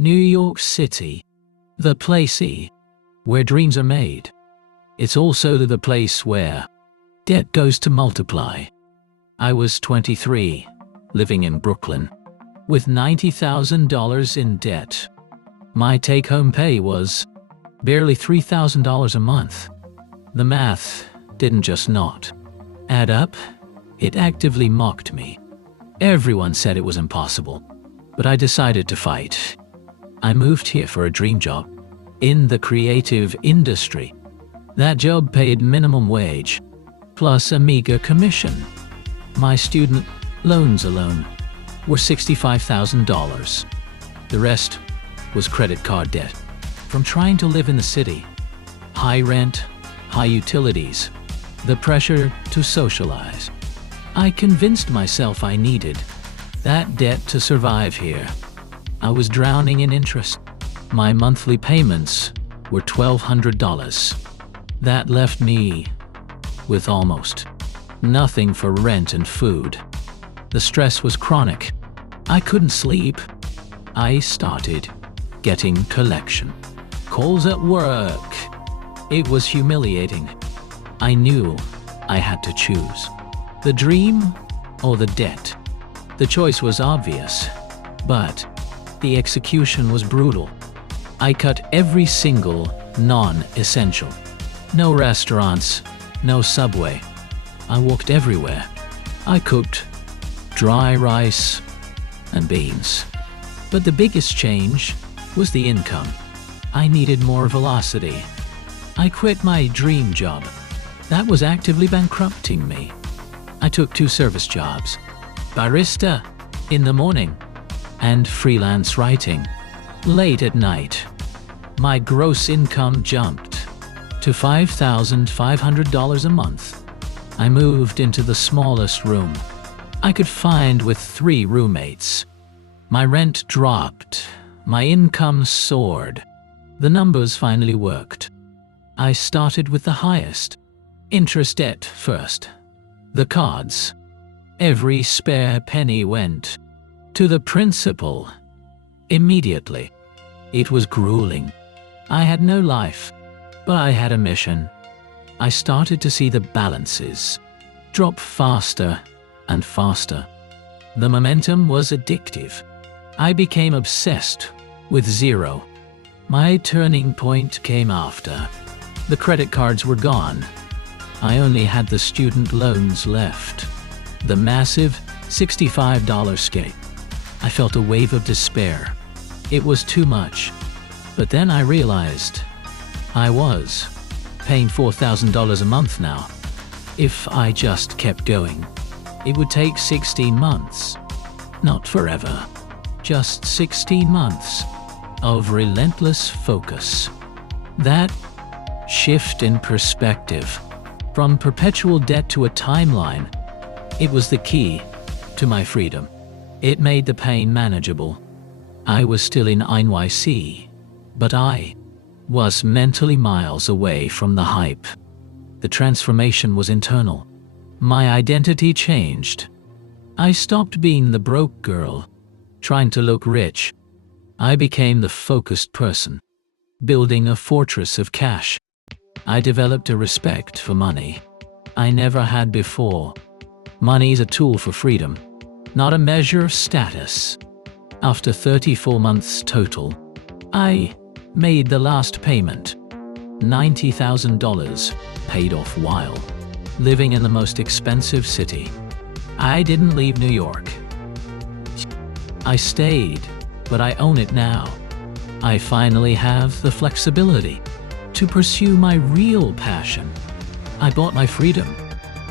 New York City, the place where dreams are made. It's also the place where debt goes to multiply. I was 23, living in Brooklyn, with $90,000 in debt. My take-home pay was barely $3,000 a month. The math didn't just not add up, it actively mocked me. Everyone said it was impossible, but I decided to fight. I moved here for a dream job in the creative industry. That job paid minimum wage, plus a meager commission. My student loans alone were $65,000. The rest was credit card debt. From trying to live in the city, high rent, high utilities, the pressure to socialize, I convinced myself I needed that debt to survive here. I was drowning in interest. My monthly payments were $1,200. That left me with almost nothing for rent and food. The stress was chronic. I couldn't sleep. I started getting collection calls at work. It was humiliating. I knew I had to choose the dream or the debt. The choice was obvious, but the execution was brutal. I cut every single non-essential. No restaurants, no Subway. I walked everywhere. I cooked dry rice and beans. But the biggest change was the income. I needed more velocity. I quit my dream job. That was actively bankrupting me. I took 2 service jobs, barista in the morning and freelance writing late at night. My gross income jumped to $5,500 a month. I moved into the smallest room I could find with 3 roommates. My rent dropped. My income soared. The numbers finally worked. I started with the highest interest debt first. The cards. Every spare penny went to the principal immediately. It was grueling. I had no life, but I had a mission. I started to see the balances drop faster and faster. The momentum was addictive. I became obsessed with zero. My turning point came after. The credit cards were gone. I only had the student loans left. The massive $65 skate. I felt a wave of despair. It was too much. But then I realized I was paying $4,000 a month now. If I just kept going, it would take 16 months. Not forever. Just 16 months of relentless focus. That shift in perspective, from perpetual debt to a timeline, it was the key to my freedom. It made the pain manageable. I was still in NYC, but I was mentally miles away from the hype. The transformation was internal. My identity changed. I stopped being the broke girl, trying to look rich. I became the focused person, building a fortress of cash. I developed a respect for money I never had before. Money is a tool for freedom, not a measure of status. After 34 months total, I made the last payment. $90,000 paid off while living in the most expensive city. I didn't leave New York. I stayed, but I own it now. I finally have the flexibility to pursue my real passion. I bought my freedom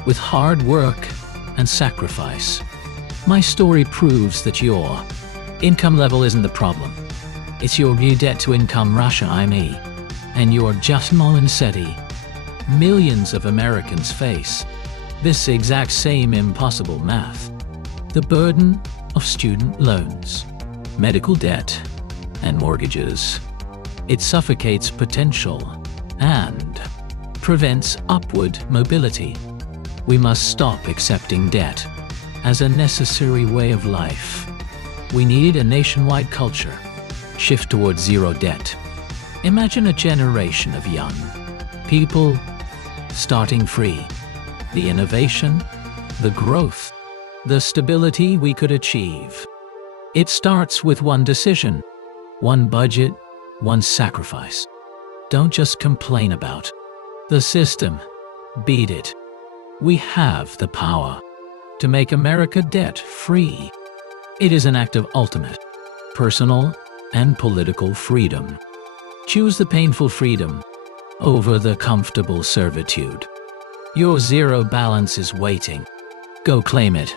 with hard work and sacrifice. My story proves that your income level isn't the problem. It's your new debt to income ratio, and your just mindset. Millions of Americans face this exact same impossible math. The burden of student loans, medical debt, and mortgages. It suffocates potential and prevents upward mobility. We must stop accepting debt as a necessary way of life. We need a nationwide culture shift towards zero debt. Imagine a generation of young people starting free. The innovation, the growth, the stability we could achieve. It starts with one decision, one budget, one sacrifice. Don't just complain about the system. Beat it. We have the power to make America debt-free. It is an act of ultimate personal and political freedom. Choose the painful freedom over the comfortable servitude. Your zero balance is waiting. Go claim it.